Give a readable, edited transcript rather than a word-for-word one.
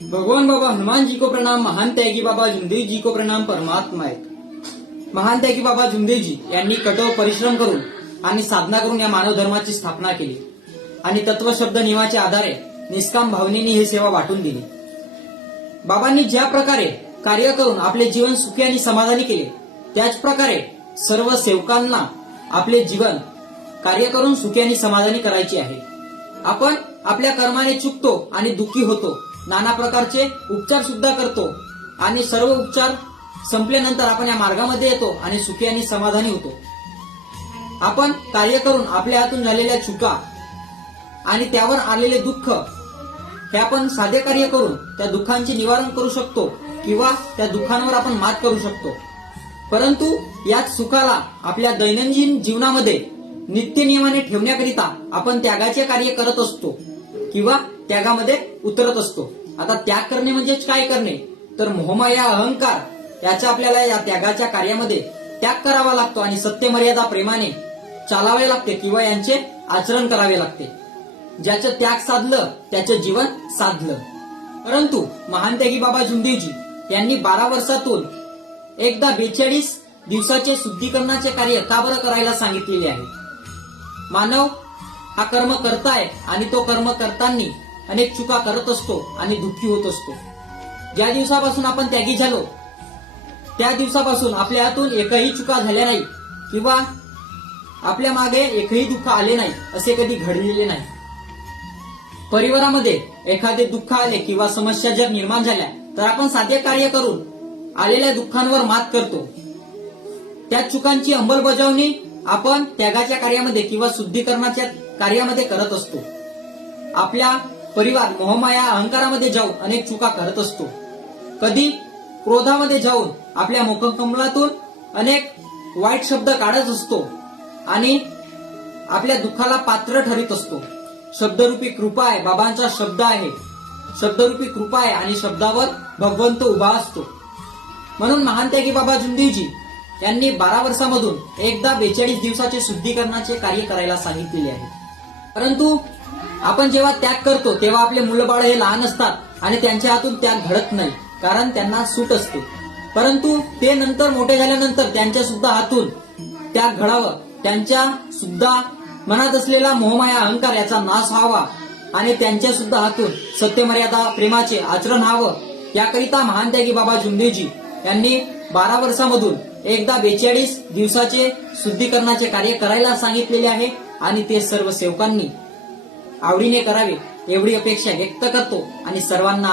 भगवान बाबा हनुमान जी को प्रणाम, महान त्यागी बाबा जुमदेव जी को प्रणाम, परमात्मा आहेत. महान त्यागी बाबा जुमदेव जी यांनी कठोर परिश्रम करून आणि साधना करून या मानव धर्माची स्थापना केली आणि तत्वशब्द नियमाच्या आधारे निष्काम भावनेने ही सेवा वाटून दिली. बाबांनी ज्या प्रकारे कार्य करून आपले जीवन सुखी आणि समाधानी केले, त्याच प्रकारे सर्व सेवकांना आपले जीवन कार्य करून सुखी आणि समाधानी करायचे आहे. आपण आपल्या कर्माने चुकतो आणि दुःखी होतो, नाना प्रकारचे उपचार सुद्धा करतो आणि सर्व उपचार संपल्यानंतर आपण या मार्गामध्ये येतो आणि सुखी आणि समाधानी होतो. आपण कार्य करून आपल्या हातून झालेल्या चुका आणि त्यावर आलेले दुःख हे आपण साधे कार्य करून त्या दुःखांचे निवारण करू शकतो किंवा त्या दुःखांवर आपण मात करू शकतो. परंतु याच सुखाला आपल्या दैनंदिन जीवनामध्ये नित्य नियमाने ठेवण्याकरिता आपण त्यागाचे कार्य करत असतो किंवा त्यागामध्ये उतरत असतो. आता त्याग करणे म्हणजेच काय करणे, तर मोहमाया अहंकार याचा आपल्याला या त्यागाच्या कार्यामध्ये त्याग करावा लागतो आणि सत्यमर्यादा प्रेमाने चालावे लागते किंवा यांचे आचरण करावे लागते. ज्याचं त्याग साधलं त्याचं जीवन साधलं. परंतु महान त्यागी बाबा जुमदेवजी यांनी 12 वर्षातून एकदा 42 दिवसाचे शुद्धीकरणाचे कार्य का बरं करायला सांगितलेले आहे. मानव हा कर्म करताय आणि तो कर्म करताना अनेक चुका करत असतो आणि दुःखी होत असतो. ज्या दिवसापासून आपण त्यागी झालो त्या दिवसापासून आपल्या हातून एकही चुका झाल्या नाही किंवा आपल्या मागे एकही दुःख आले नाही, असे कधी घडलेले नाही. परिवारामध्ये एखादे दुःख आले किंवा समस्या जर निर्माण झाल्या तर आपण साधे कार्य करून आलेल्या दुःखांवर मात करतो. त्या चुकांची अंमलबजावणी आपण त्यागाच्या कार्यामध्ये किंवा शुद्धीकरणाच्या कार्यामध्ये करत असतो. आपल्या परिवार मोहमाया अहंकारामध्ये जाऊन अनेक चुका करत असतो. कधी क्रोधामध्ये जाऊन आपल्या मुखकमलातून अनेक वाईट शब्द काढत असतो आणि आपल्या दुःखाला पात्र ठरत असतो. शब्दरूपी कृपा आहे, बाबांचा शब्द आहे, शब्दरूपी कृपा आहे आणि शब्दावर भगवंत उभा असतो. म्हणून महान त्यागी बाबा जुमदेवजी यांनी 12 वर्षामधून एकदा 42 दिवसाचे शुद्धीकरणाचे कार्य करायला सांगितलेले आहे. परंतु आपण जेव्हा त्याग करतो तेव्हा आपले मुलबाळ हे लहान असतात आणि त्यांच्या हातून त्याग घडत नाही, कारण त्यांना सूट असते. परंतु ते नंतर मोठे झाल्यानंतर त्यांच्या सुद्धा हातून त्याग घडावं, त्यांच्या सुद्धा मनात असलेला मोहमाया अहंकार याचा नाश व्हावा आणि त्यांच्या सुद्धा हातून सत्यमर्यादा प्रेमाचे आचरण व्हावं, याकरिता महान त्यागी बाबा जुमदेवजी यांनी 12 वर्षामधून एकदा 42 दिवसाचे शुद्धीकरणाचे कार्य करायला सांगितलेले आहे आणि ते सर्व सेवकांनी आवडीने करावे एवढी अपेक्षा व्यक्त करतो आणि सर्वांना